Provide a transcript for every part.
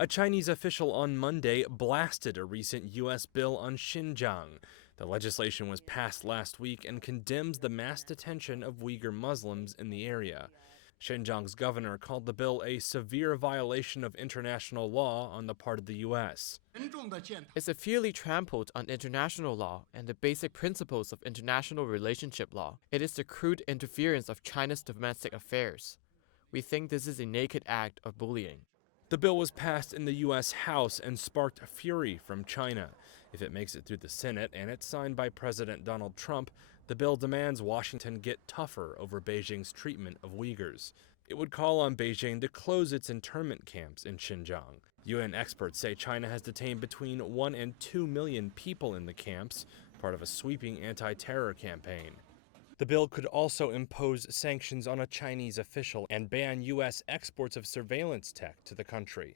A Chinese official on Monday blasted a recent U.S. bill on Xinjiang. The legislation was passed last week and condemns the mass detention of Uyghur Muslims in the area. Xinjiang's governor called the bill a severe violation of international law on the part of the U.S. It severely trampled on international law and the basic principles of international relationship law. It is the crude interference of China's domestic affairs. We think this is a naked act of bullying. The bill was passed in the U.S. House and sparked fury from China. If it makes it through the Senate and it's signed by President Donald Trump, the bill demands Washington get tougher over Beijing's treatment of Uyghurs. It would call on Beijing to close its internment camps in Xinjiang. UN experts say China has detained between 1 and 2 million people in the camps, part of a sweeping anti-terror campaign. The bill could also impose sanctions on a Chinese official and ban U.S. exports of surveillance tech to the country.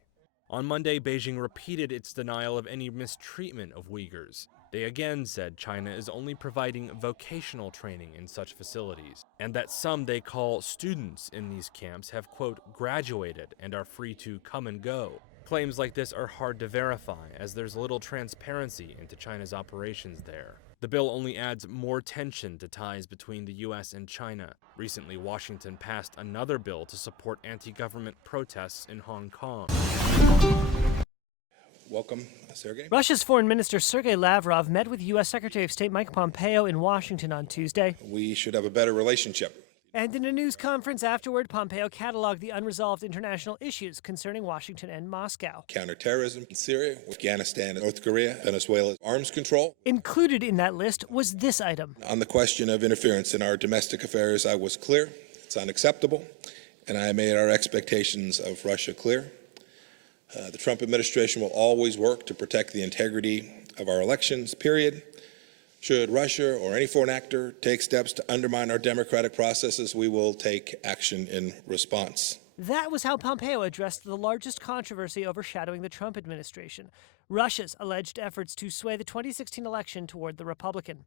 On Monday, Beijing repeated its denial of any mistreatment of Uyghurs. They again said China is only providing vocational training in such facilities, and that some they call students in these camps have, quote, graduated and are free to come and go. Claims like this are hard to verify, as there's little transparency into China's operations there. The bill only adds more tension to ties between the U.S. and China. Recently, Washington passed another bill to support anti-government protests in Hong Kong. Welcome, Sergey. Russia's Foreign Minister Sergei Lavrov met with U.S. Secretary of State Mike Pompeo in Washington on Tuesday. We should have a better relationship. And in a news conference afterward, Pompeo cataloged the unresolved international issues concerning Washington and Moscow. Counterterrorism in Syria, Afghanistan, North Korea, Venezuela, arms control. Included in that list was this item. On the question of interference in our domestic affairs, I was clear. It's unacceptable, and I made our expectations of Russia clear. The Trump administration will always work to protect the integrity of our elections, period. Should Russia or any foreign actor take steps to undermine our democratic processes, we will take action in response. That was how Pompeo addressed the largest controversy overshadowing the Trump administration, Russia's alleged efforts to sway the 2016 election toward the Republican.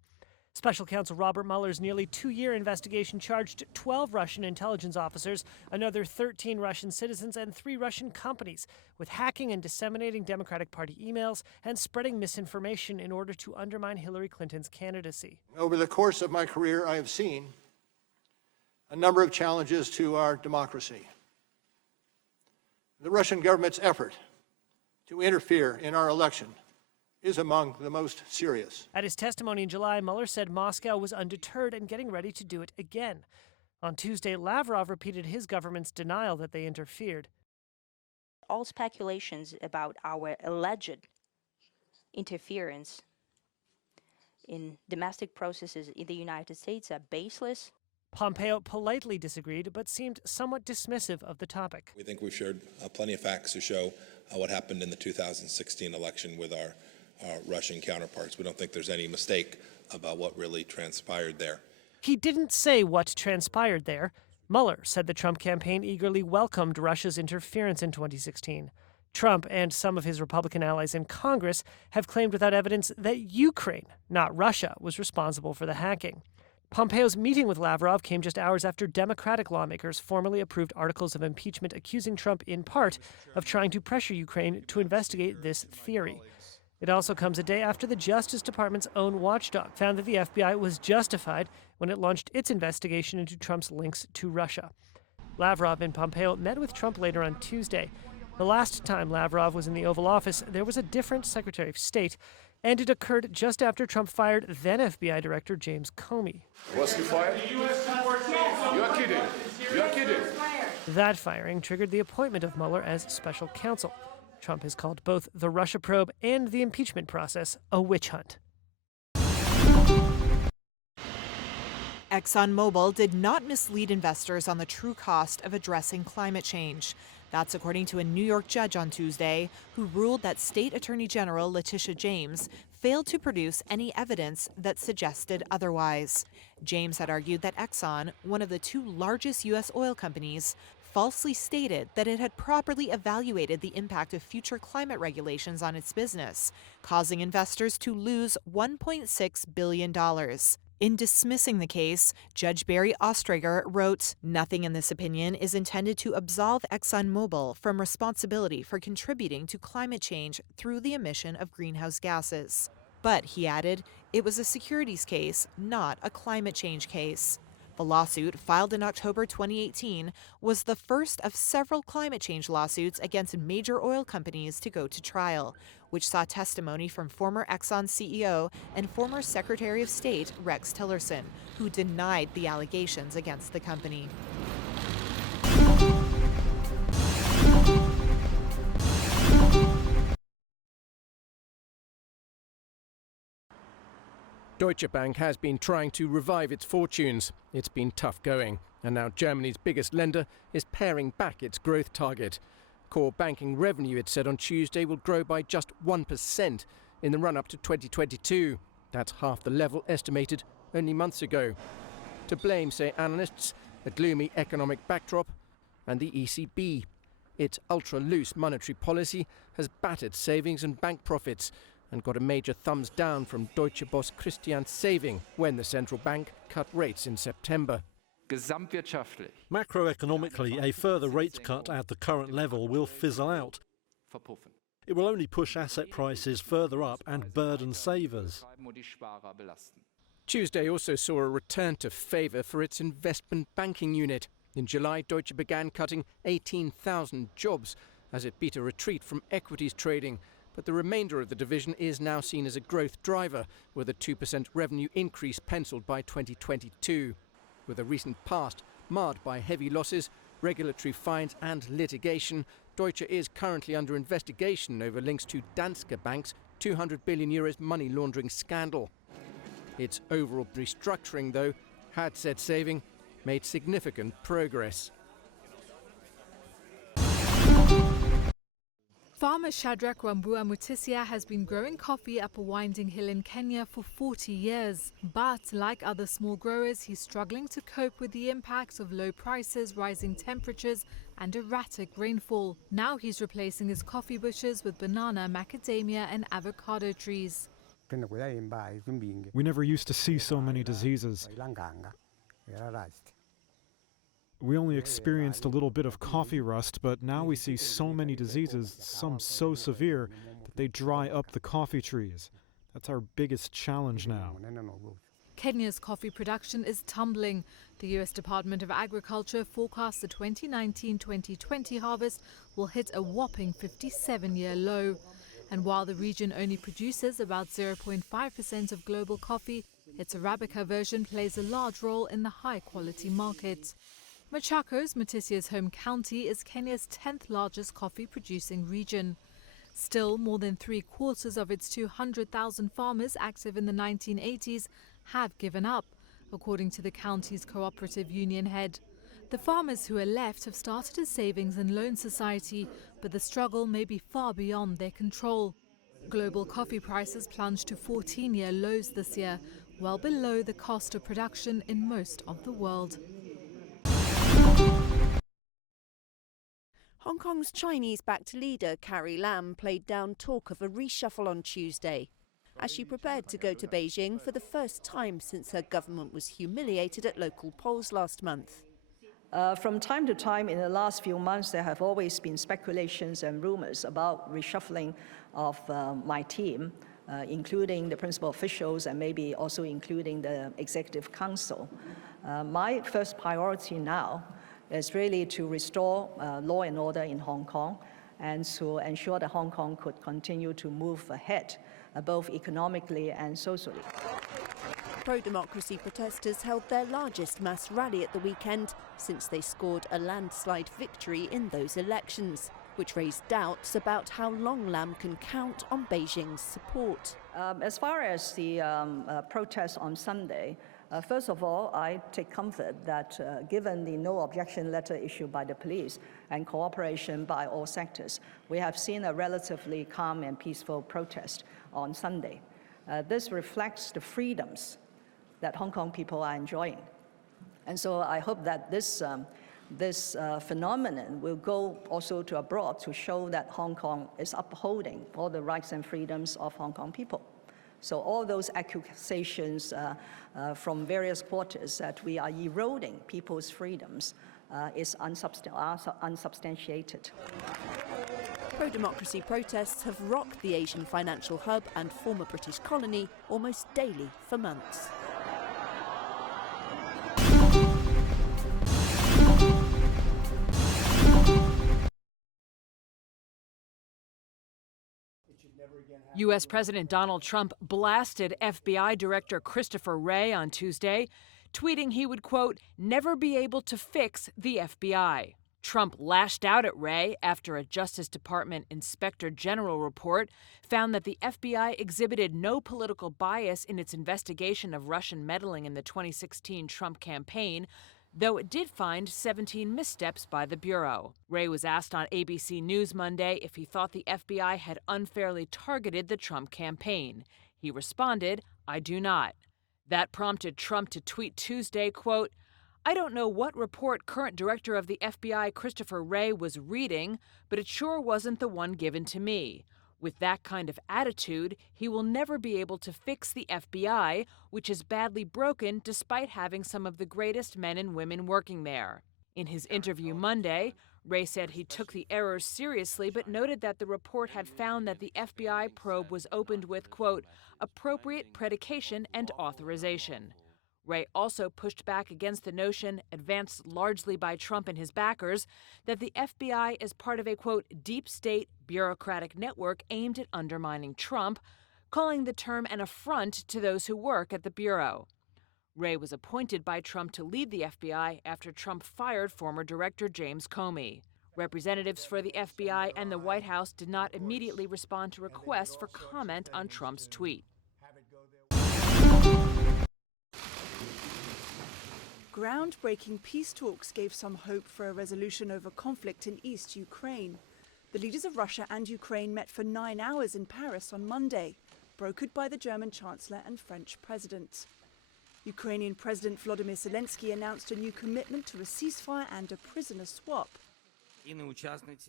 Special counsel Robert Mueller's nearly 2-year investigation charged 12 Russian intelligence officers, another 13 Russian citizens, and 3 Russian companies with hacking and disseminating Democratic Party emails and spreading misinformation in order to undermine Hillary Clinton's candidacy. Over the course of my career, I have seen a number of challenges to our democracy. The Russian government's effort to interfere in our election is among the most serious. At his testimony in July, Mueller said Moscow was undeterred and getting ready to do it again. On Tuesday, Lavrov repeated his government's denial that they interfered. All speculations about our alleged interference in domestic processes in the United States are baseless. Pompeo politely disagreed, but seemed somewhat dismissive of the topic. We think we've shared plenty of facts to show what happened in the 2016 election with our Russian counterparts. We don't think there's any mistake about what really transpired there. He didn't say what transpired there. Mueller said the Trump campaign eagerly welcomed Russia's interference in 2016. Trump and some of his Republican allies in Congress have claimed without evidence that Ukraine, not Russia, was responsible for the hacking. Pompeo's meeting with Lavrov came just hours after Democratic lawmakers formally approved articles of impeachment accusing Trump in part of trying to pressure Ukraine to investigate this theory. It also comes a day after the Justice Department's own watchdog found that the FBI was justified when it launched its investigation into Trump's links to Russia. Lavrov and Pompeo met with Trump later on Tuesday. The last time Lavrov was in the Oval Office, there was a different Secretary of State, and it occurred just after Trump fired then FBI Director James Comey. Was he fired? You are kidding. You are kidding. That firing triggered the appointment of Mueller as special counsel. Trump has called both the Russia probe and the impeachment process a witch hunt. ExxonMobil did not mislead investors on the true cost of addressing climate change. That's according to a New York judge on Tuesday, who ruled that State Attorney General Letitia James failed to produce any evidence that suggested otherwise. James had argued that Exxon, one of the 2 largest U.S. oil companies, falsely stated that it had properly evaluated the impact of future climate regulations on its business, causing investors to lose $1.6 billion. In dismissing the case, Judge Barry Ostrager wrote, "Nothing in this opinion is intended to absolve ExxonMobil from responsibility for contributing to climate change through the emission of greenhouse gases." But, he added, it was a securities case, not a climate change case. The lawsuit, filed in October 2018, was the first of several climate change lawsuits against major oil companies to go to trial, which saw testimony from former Exxon CEO and former Secretary of State Rex Tillerson, who denied the allegations against the company. Deutsche Bank has been trying to revive its fortunes. It's been tough going, and now Germany's biggest lender is paring back its growth target. Core banking revenue, it said on Tuesday, will grow by just 1% in the run-up to 2022. That's half the level estimated only months ago. To blame, say analysts, a gloomy economic backdrop and the ECB. Its ultra-loose monetary policy has battered savings and bank profits, and got a major thumbs down from Deutsche boss Christian Sewing when the central bank cut rates in September. Macroeconomically, a further rate cut at the current level will fizzle out. It will only push asset prices further up and burden savers. Tuesday also saw a return to favour for its investment banking unit. In July, Deutsche began cutting 18,000 jobs as it beat a retreat from equities trading. But the remainder of the division is now seen as a growth driver, with a 2% revenue increase penciled by 2022. With a recent past marred by heavy losses, regulatory fines and litigation, Deutsche is currently under investigation over links to Danske Bank's €200 billion money laundering scandal. Its overall restructuring, though, had, said Saving, made significant progress. Farmer Shadrach Wambua Mutisia has been growing coffee up a winding hill in Kenya for 40 years. But like other small growers, he's struggling to cope with the impacts of low prices, rising temperatures and erratic rainfall. Now he's replacing his coffee bushes with banana, macadamia and avocado trees. We never used to see so many diseases. We only experienced a little bit of coffee rust, but now we see so many diseases, some so severe that they dry up the coffee trees. That's our biggest challenge now. Kenya's coffee production is tumbling. The U.S. Department of Agriculture forecasts the 2019-2020 harvest will hit a whopping 57-year low. And while the region only produces about 0.5% of global coffee, its Arabica version plays a large role in the high-quality market. Machakos, Mutisia's home county, is Kenya's 10th largest coffee-producing region. Still, more than three-quarters of its 200,000 farmers active in the 1980s have given up, according to the county's cooperative union head. The farmers who are left have started a savings and loan society, but the struggle may be far beyond their control. Global coffee prices plunged to 14-year lows this year, well below the cost of production in most of the world. Hong Kong's Chinese-backed leader, Carrie Lam, played down talk of a reshuffle on Tuesday as she prepared to go to Beijing for the first time since her government was humiliated at local polls last month. From time to time in the last few months, there have always been speculations and rumors about reshuffling of my team, including the principal officials and maybe also including the executive council. My first priority now is really to restore law and order in Hong Kong and to ensure that Hong Kong could continue to move ahead, both economically and socially. Pro-democracy protesters held their largest mass rally at the weekend since they scored a landslide victory in those elections, which raised doubts about how long Lam can count on Beijing's support. As far as the protest on Sunday, first of all, I take comfort that given the no objection letter issued by the police and cooperation by all sectors, we have seen a relatively calm and peaceful protest on Sunday. This reflects the freedoms that Hong Kong people are enjoying. And so I hope that this phenomenon will go also to abroad to show that Hong Kong is upholding all the rights and freedoms of Hong Kong people. So all those accusations from various quarters that we are eroding people's freedoms is unsubstantiated. Pro-democracy protests have rocked the Asian financial hub and former British colony almost daily for months. U.S. President Donald Trump blasted FBI Director Christopher Wray on Tuesday, tweeting he would, quote, never be able to fix the FBI. Trump lashed out at Wray after a Justice Department Inspector General report found that the FBI exhibited no political bias in its investigation of Russian meddling in the 2016 Trump campaign, though it did find 17 missteps by the Bureau. Wray was asked on ABC News Monday if he thought the FBI had unfairly targeted the Trump campaign. He responded, I do not. That prompted Trump to tweet Tuesday, quote, I don't know what report current director of the FBI Christopher Wray was reading, but it sure wasn't the one given to me. With that kind of attitude, he will never be able to fix the FBI, which is badly broken despite having some of the greatest men and women working there. In his interview Monday, Wray said he took the errors seriously, but noted that the report had found that the FBI probe was opened with, quote, appropriate predication and authorization. Wray also pushed back against the notion, advanced largely by Trump and his backers, that the FBI is part of a, quote, deep state bureaucratic network aimed at undermining Trump, calling the term an affront to those who work at the Bureau. Wray was appointed by Trump to lead the FBI after Trump fired former Director James Comey. Representatives for the FBI and the White House did not immediately respond to requests for comment on Trump's tweet. Groundbreaking peace talks gave some hope for a resolution over conflict in East Ukraine. The leaders of Russia and Ukraine met for 9 hours in Paris on Monday, brokered by the German Chancellor and French President. Ukrainian President Volodymyr Zelensky announced a new commitment to a ceasefire and a prisoner swap.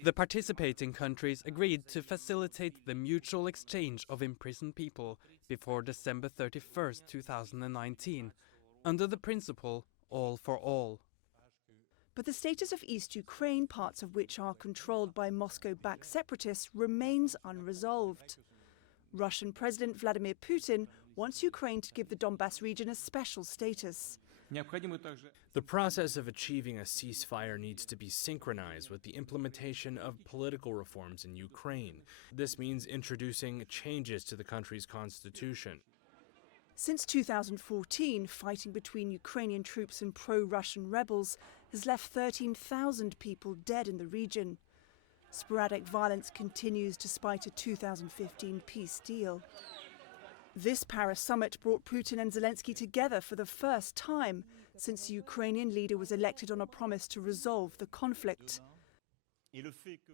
The participating countries agreed to facilitate the mutual exchange of imprisoned people before December 31st, 2019, under the principle all for all. But the status of East Ukraine, parts of which are controlled by Moscow-backed separatists, remains unresolved. Russian President Vladimir Putin wants Ukraine to give the Donbas region a special status. The process of achieving a ceasefire needs to be synchronized with the implementation of political reforms in Ukraine. This means introducing changes to the country's constitution. Since 2014, fighting between Ukrainian troops and pro-Russian rebels has left 13,000 people dead in the region. Sporadic violence continues despite a 2015 peace deal. This Paris summit brought Putin and Zelensky together for the first time since the Ukrainian leader was elected on a promise to resolve the conflict.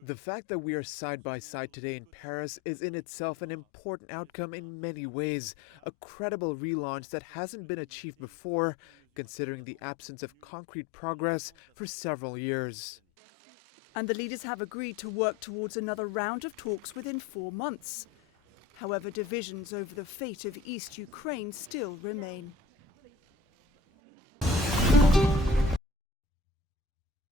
The fact that we are side by side today in Paris is in itself an important outcome in many ways, a credible relaunch that hasn't been achieved before, considering the absence of concrete progress for several years. And the leaders have agreed to work towards another round of talks within 4 months. However, divisions over the fate of East Ukraine still remain.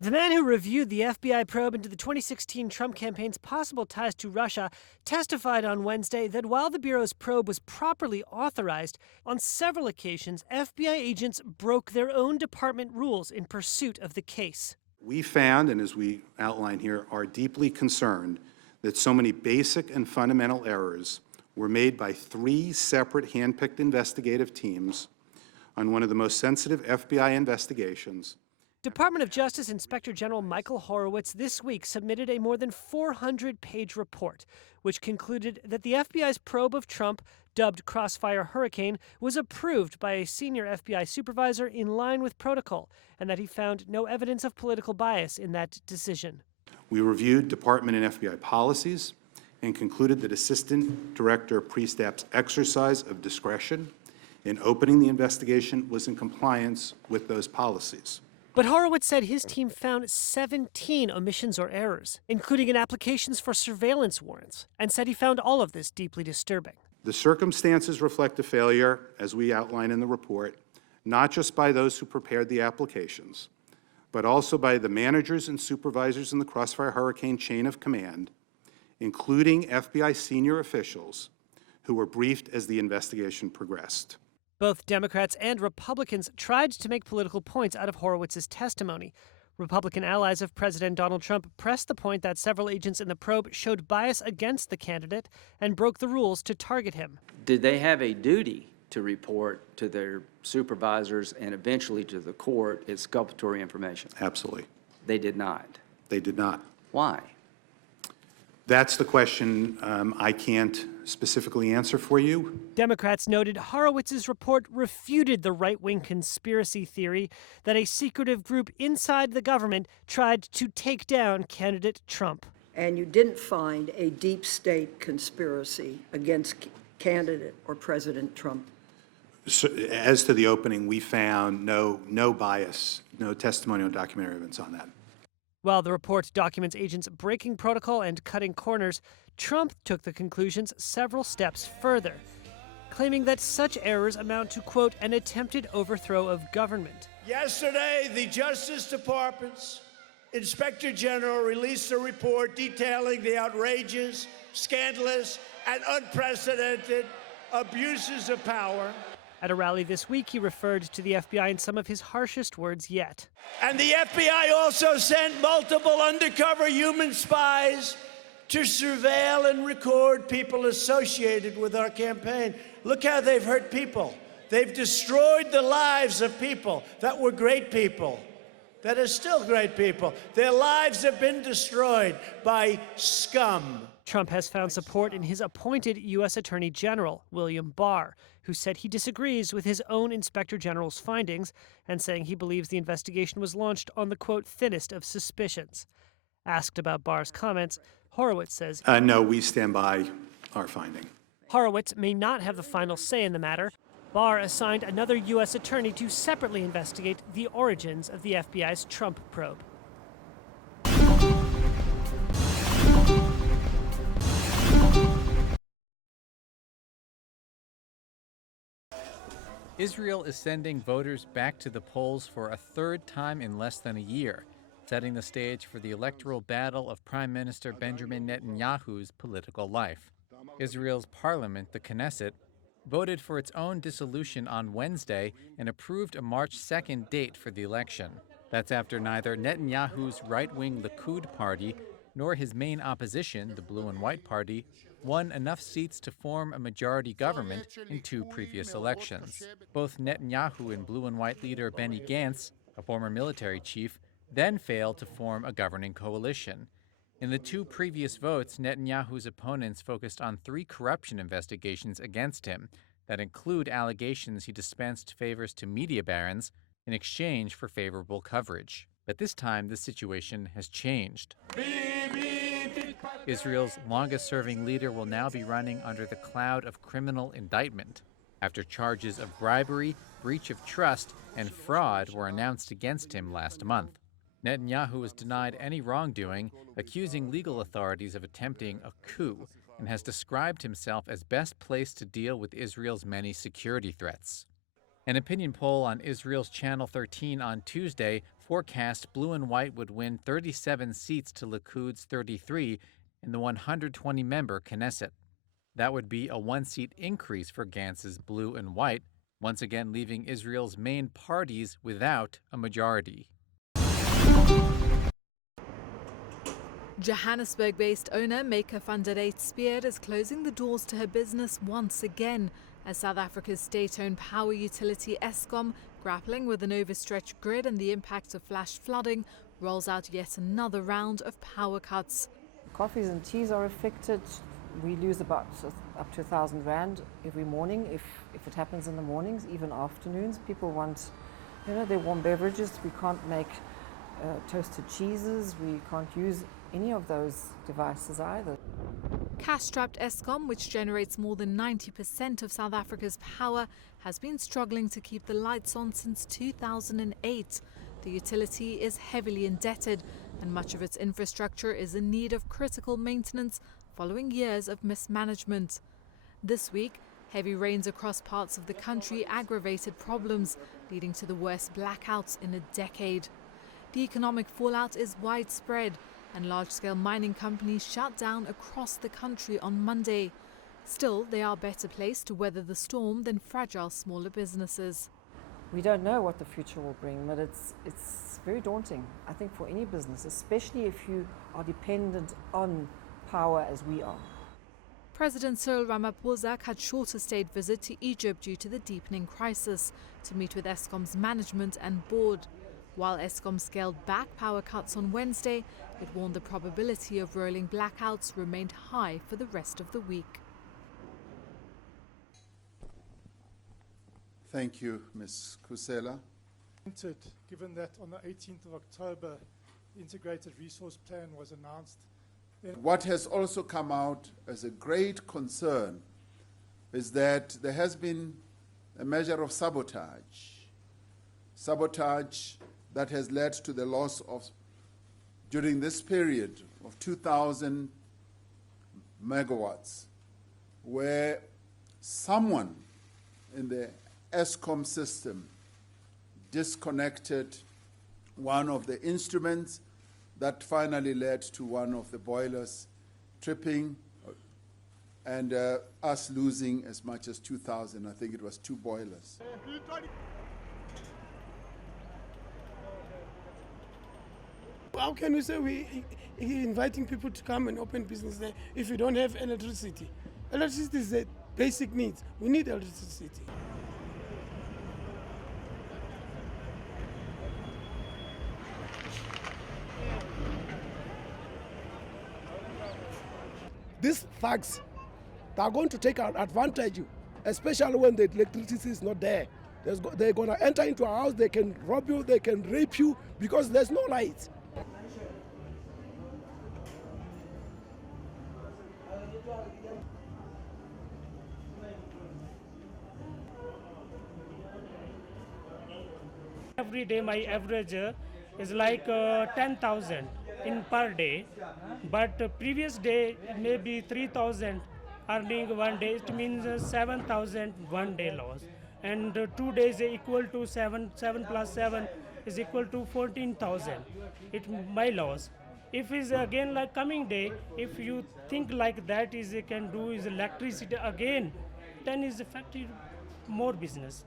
The man who reviewed the FBI probe into the 2016 Trump campaign's possible ties to Russia testified on Wednesday that while the Bureau's probe was properly authorized, on several occasions FBI agents broke their own department rules in pursuit of the case. We found, and as we outline here, are deeply concerned that so many basic and fundamental errors were made by 3 separate hand-picked investigative teams on one of the most sensitive FBI investigations. Department of Justice Inspector General Michael Horowitz this week submitted a more than 400-page report, which concluded that the FBI's probe of Trump, dubbed Crossfire Hurricane, was approved by a senior FBI supervisor in line with protocol, and that he found no evidence of political bias in that decision. We reviewed department and FBI policies and concluded that Assistant Director Priestap's exercise of discretion in opening the investigation was in compliance with those policies. But Horowitz said his team found 17 omissions or errors, including in applications for surveillance warrants, and said he found all of this deeply disturbing. The circumstances reflect a failure, as we outline in the report, not just by those who prepared the applications, but also by the managers and supervisors in the Crossfire Hurricane chain of command, including FBI senior officials who were briefed as the investigation progressed. Both Democrats and Republicans tried to make political points out of Horowitz's testimony. Republican allies of President Donald Trump pressed the point that several agents in the probe showed bias against the candidate and broke the rules to target him. Did they have a duty to report to their supervisors and eventually to the court exculpatory information? Absolutely. They did not. They did not. Why? That's the question I can't specifically answer for you. Democrats noted Horowitz's report refuted the right-wing conspiracy theory that a secretive group inside the government tried to take down candidate Trump. And you didn't find a deep state conspiracy against candidate or President Trump? So, as to the opening, we found no bias, no testimonial documentary evidence on that. While the report documents agents breaking protocol and cutting corners, Trump took the conclusions several steps further, claiming that such errors amount to, quote, an attempted overthrow of government. Yesterday, the Justice Department's Inspector General released a report detailing the outrageous, scandalous, and unprecedented abuses of power. At a rally this week, he referred to the FBI in some of his harshest words yet. And the FBI also sent multiple undercover human spies to surveil and record people associated with our campaign. Look how they've hurt people. They've destroyed the lives of people that were great people, that are still great people. Their lives have been destroyed by scum. Trump has found support in his appointed U.S. Attorney General, William Barr, who said he disagrees with his own Inspector General's findings and saying he believes the investigation was launched on the, quote, thinnest of suspicions. Asked about Barr's comments, Horowitz says, No, we stand by our finding. Horowitz may not have the final say in the matter. Barr assigned another U.S. attorney to separately investigate the origins of the FBI's Trump probe. Israel is sending voters back to the polls for a third time in less than a year, setting the stage for the electoral battle of Prime Minister Benjamin Netanyahu's political life. Israel's parliament, the Knesset, voted for its own dissolution on Wednesday and approved a March 2nd date for the election. That's after neither Netanyahu's right-wing Likud party nor his main opposition, the Blue and White Party, won enough seats to form a majority government in two previous elections. Both Netanyahu and Blue and White leader Benny Gantz, a former military chief, then failed to form a governing coalition. In the two previous votes, Netanyahu's opponents focused on 3 corruption investigations against him that include allegations he dispensed favors to media barons in exchange for favorable coverage. But this time, the situation has changed. Israel's longest-serving leader will now be running under the cloud of criminal indictment after charges of bribery, breach of trust, and fraud were announced against him last month. Netanyahu has denied any wrongdoing, accusing legal authorities of attempting a coup, and has described himself as best placed to deal with Israel's many security threats. An opinion poll on Israel's Channel 13 on Tuesday forecast Blue and White would win 37 seats to Likud's 33 in the 120-member Knesset. That would be a 1-seat increase for Gantz's Blue and White, once again leaving Israel's main parties without a majority. Johannesburg-based owner-maker van der Eyt Speer is closing the doors to her business once again, as South Africa's state-owned power utility Eskom, grappling with an overstretched grid and the impacts of flash flooding, rolls out yet another round of power cuts. Coffees and teas are affected. We lose about up to 1,000 rand every morning if it happens in the mornings, even afternoons. People want, their warm beverages. We can't make toasted cheeses. We can't use any of those devices either. Cash-strapped Eskom, which generates more than 90% of South Africa's power, has been struggling to keep the lights on since 2008. The utility is heavily indebted, and much of its infrastructure is in need of critical maintenance following years of mismanagement. This week, heavy rains across parts of the country aggravated problems, leading to the worst blackouts in a decade. The economic fallout is widespread, and large-scale mining companies shut down across the country on Monday. Still, they are better placed to weather the storm than fragile smaller businesses. We don't know what the future will bring, but it's very daunting, I think, for any business, especially if you are dependent on power as we are. President Cyril Ramaphosa cut short a state visit to Egypt due to the deepening crisis to meet with Eskom's management and board. While Eskom scaled back power cuts on Wednesday, it warned the probability of rolling blackouts remained high for the rest of the week. Thank you, Ms. Kusela. Given that on the 18th of October, the Integrated Resource Plan was announced. What has also come out as a great concern is that there has been a measure of sabotage that has led to the loss of, during this period, of 2,000 megawatts, where someone in the Eskom system disconnected one of the instruments that finally led to one of the boilers tripping and us losing as much as 2,000. I think it was 2 boilers. How can we say we're inviting people to come and open business there if we don't have electricity? Electricity is a basic need. We need electricity. These thugs, they are going to take advantage of you, especially when the electricity is not there. They're going to enter into a house, they can rob you, they can rape you because there's no light. Every day my average is like 10,000 in per day, but previous day maybe 3,000 earning one day. It means 7,000 one day loss, and 2 days equal to 7 plus 7 is equal to 14,000. It my loss. If is again like coming day, if you think like that is you can do is electricity again, then is affected more business.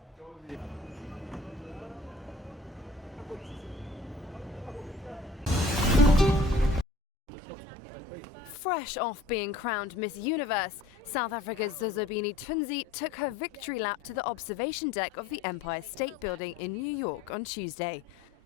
Fresh off being crowned Miss Universe, South Africa's Zozobini Tunzi took her victory lap to the observation deck of the Empire State Building in New York on Tuesday.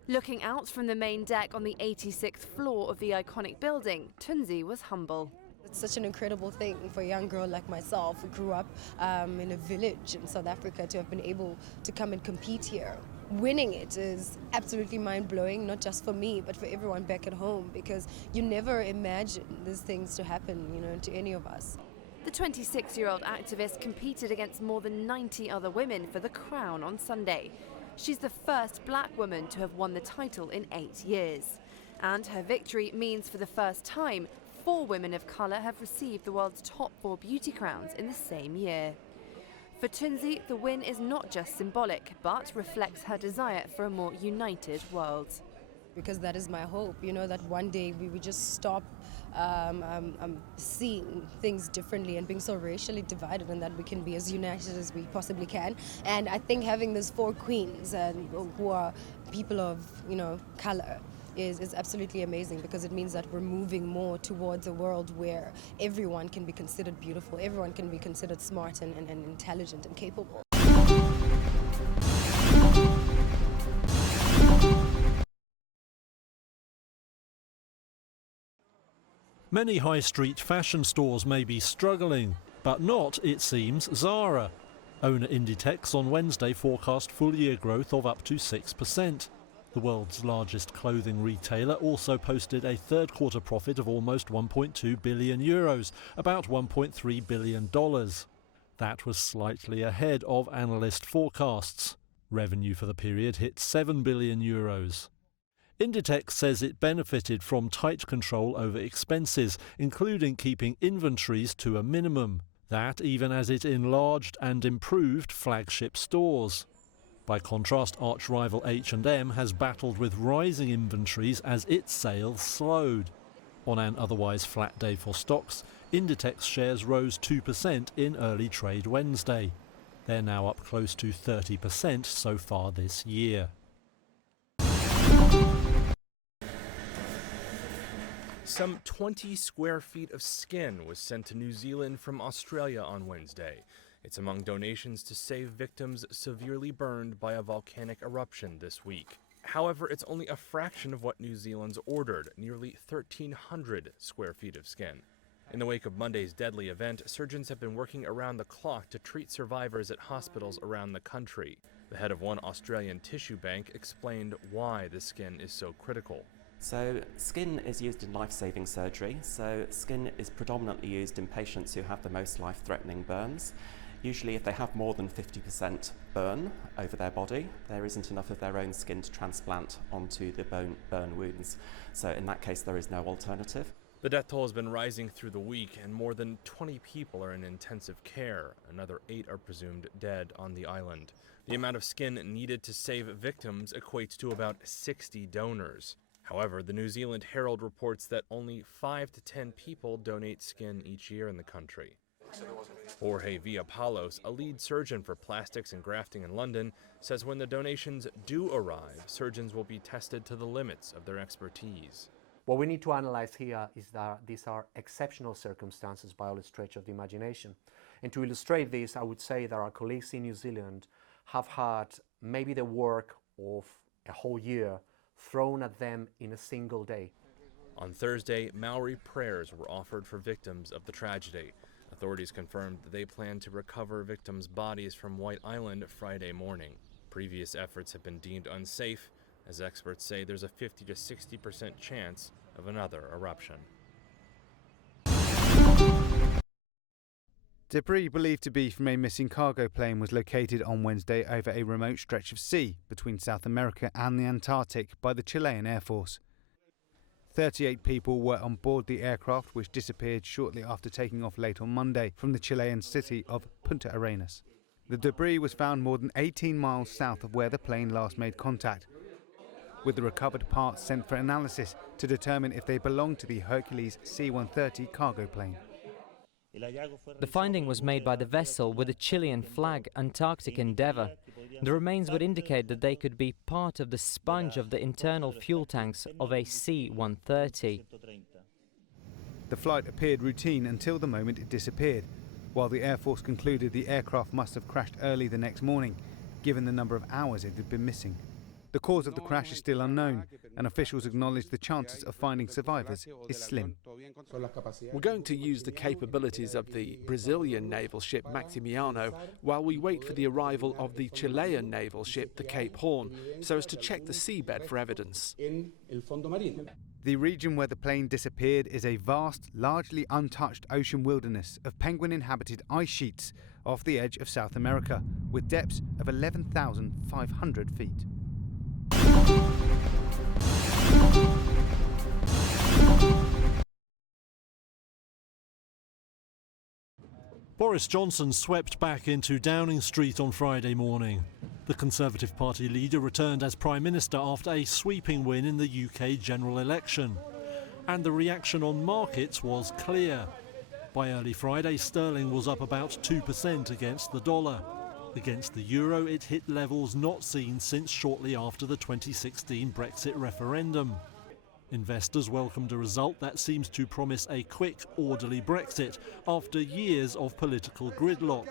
Looking out from the main deck on the 86th floor of the iconic building, Tunzi was humble. It's such an incredible thing for a young girl like myself who grew up in a village in South Africa to have been able to come and compete here. Winning it is absolutely mind-blowing, not just for me, but for everyone back at home, because you never imagine these things to happen, to any of us. The 26-year-old activist competed against more than 90 other women for the crown on Sunday. She's the first black woman to have won the title in 8 years. And her victory means for the first time, 4 women of colour have received the world's top 4 beauty crowns in the same year. For Tunzi, the win is not just symbolic, but reflects her desire for a more united world. Because that is my hope, that one day we would just stop seeing things differently and being so racially divided, and that we can be as united as we possibly can. And I think having these 4 queens who are people of, color is absolutely amazing, because it means that we're moving more towards a world where everyone can be considered beautiful, everyone can be considered smart and intelligent and capable. Many high street fashion stores may be struggling, but not, it seems, Zara. Owner Inditex on Wednesday forecast full-year growth of up to 6%. The world's largest clothing retailer also posted a third-quarter profit of almost €1.2 billion, about $1.3 billion. That was slightly ahead of analyst forecasts. Revenue for the period hit €7 billion. Inditex says it benefited from tight control over expenses, including keeping inventories to a minimum. That even as it enlarged and improved flagship stores. By contrast, arch-rival H&M has battled with rising inventories as its sales slowed. On an otherwise flat day for stocks, Inditex shares rose 2% in early trade Wednesday. They're now up close to 30% so far this year. Some 20 square feet of skin was sent to New Zealand from Australia on Wednesday. It's among donations to save victims severely burned by a volcanic eruption this week. However, it's only a fraction of what New Zealand's ordered, nearly 1,300 square feet of skin. In the wake of Monday's deadly event, surgeons have been working around the clock to treat survivors at hospitals around the country. The head of one Australian tissue bank explained why the skin is so critical. So skin is used in life-saving surgery, so skin is predominantly used in patients who have the most life-threatening burns. Usually if they have more than 50% burn over their body, there isn't enough of their own skin to transplant onto the burn wounds. So in that case, there is no alternative. The death toll has been rising through the week, and more than 20 people are in intensive care. Another 8 are presumed dead on the island. The amount of skin needed to save victims equates to about 60 donors. However, the New Zealand Herald reports that only 5 to 10 people donate skin each year in the country. Jorge Villapalos, a lead surgeon for plastics and grafting in London, says when the donations do arrive, surgeons will be tested to the limits of their expertise. What we need to analyze here is that these are exceptional circumstances by all stretch of the imagination. And to illustrate this, I would say that our colleagues in New Zealand have had maybe the work of a whole year thrown at them in a single day. On Thursday, Maori prayers were offered for victims of the tragedy. Authorities confirmed that they plan to recover victims' bodies from White Island Friday morning. Previous efforts have been deemed unsafe, as experts say there's a 50 to 60% chance of another eruption. Debris believed to be from a missing cargo plane was located on Wednesday over a remote stretch of sea between South America and the Antarctic by the Chilean Air Force. 38 people were on board the aircraft, which disappeared shortly after taking off late on Monday from the Chilean city of Punta Arenas. The debris was found more than 18 miles south of where the plane last made contact, with the recovered parts sent for analysis to determine if they belonged to the Hercules C-130 cargo plane. The finding was made by the vessel with a Chilean flag, Antarctic Endeavour. The remains would indicate that they could be part of the sponge of the internal fuel tanks of a C-130. The flight appeared routine until the moment it disappeared, while the Air Force concluded the aircraft must have crashed early the next morning, given the number of hours it had been missing. The cause of the crash is still unknown, and officials acknowledge the chances of finding survivors is slim. We're going to use the capabilities of the Brazilian naval ship Maximiano while we wait for the arrival of the Chilean naval ship, the Cape Horn, so as to check the seabed for evidence. The region where the plane disappeared is a vast, largely untouched ocean wilderness of penguin-inhabited ice sheets off the edge of South America, with depths of 11,500 feet. Boris Johnson swept back into Downing Street on Friday morning. The Conservative Party leader returned as Prime Minister after a sweeping win in the UK general election. And the reaction on markets was clear. By early Friday, sterling was up about 2% against the dollar. Against the euro, it hit levels not seen since shortly after the 2016 Brexit referendum. Investors welcomed a result that seems to promise a quick, orderly Brexit after years of political gridlock.